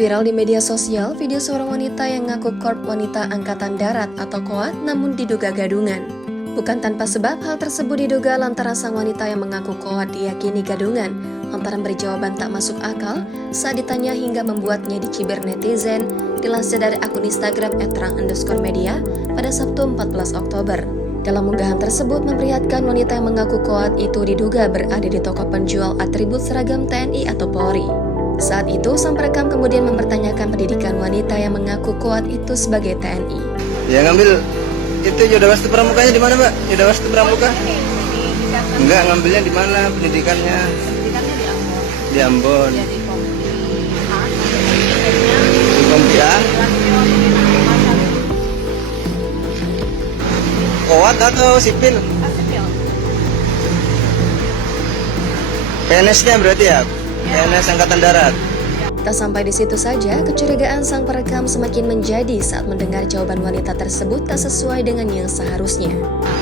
Viral di media sosial, video seorang wanita yang mengaku Korps Wanita Angkatan Darat atau KOAT namun diduga gadungan. Bukan tanpa sebab, hal tersebut diduga lantaran sang wanita yang mengaku KOAT diyakini gadungan lantaran beri jawaban tak masuk akal saat ditanya hingga membuatnya dicibir netizen, dilansir dari akun Instagram @terang_media pada Sabtu 14 Oktober. Dalam unggahan tersebut memperlihatkan wanita yang mengaku KOAT itu diduga berada di toko penjual atribut seragam TNI atau Polri. Saat itu, sang perekam kemudian mempertanyakan pendidikan wanita yang mengaku KOAT itu sebagai TNI. Ya ngambil itu Yodawastu Pramukanya di mana, Mbak? Yodawastu Pramuka? Enggak, ngambilnya di mana pendidikannya? Pendidikannya di Ambon. Di Ambon. Jadi Di Kompi A. KOAT atau sipil? Sipil. PNS-nya berarti ya? PNS Angkatan Darat. Tak sampai di situ saja, kecurigaan sang perekam semakin menjadi saat mendengar jawaban wanita tersebut tak sesuai dengan yang seharusnya.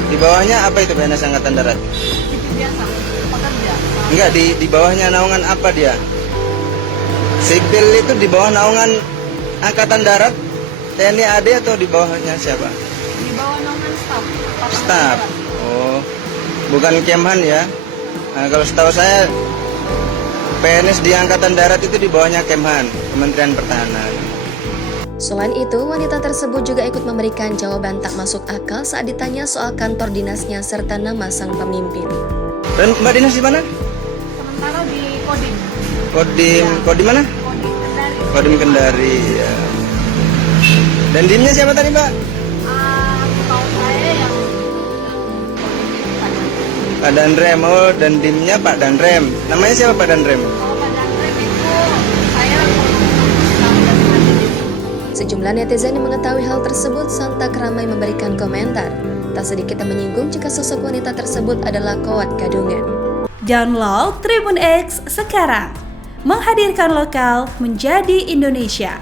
Di bawahnya apa itu PNS Angkatan Darat? Sipil biasa, pekerja. Enggak, di bawahnya naungan apa dia? Sipil itu di bawah naungan Angkatan Darat, TNI AD atau di bawahnya siapa? Di bawah naungan staf. Staf. Oh, bukan Kemhan ya? Nah, kalau setahu saya PNS di Angkatan Darat itu di bawahnya Kemhan, Kementerian Pertahanan. Selain itu, wanita tersebut juga ikut memberikan jawaban tak masuk akal saat ditanya soal kantor dinasnya serta nama sang pemimpin. Dan Mbak dinas di mana? Sementara di Kodim. Kodim mana? Kodim Kendari. Kodim Kendari. Ya. Dan dimnya siapa tadi, Mbak? Tahu saya yang Pak Danrem. Oh, dan dimnya Pak Danrem. Namanya siapa Pak Danrem? kalau Pak Danrem itu saya Sejumlah netizen yang mengetahui hal tersebut sontak ramai memberikan komentar. Tak sedikit yang menyinggung jika sosok wanita tersebut adalah KOAT gadungan. Download Tribun X sekarang, menghadirkan lokal menjadi Indonesia.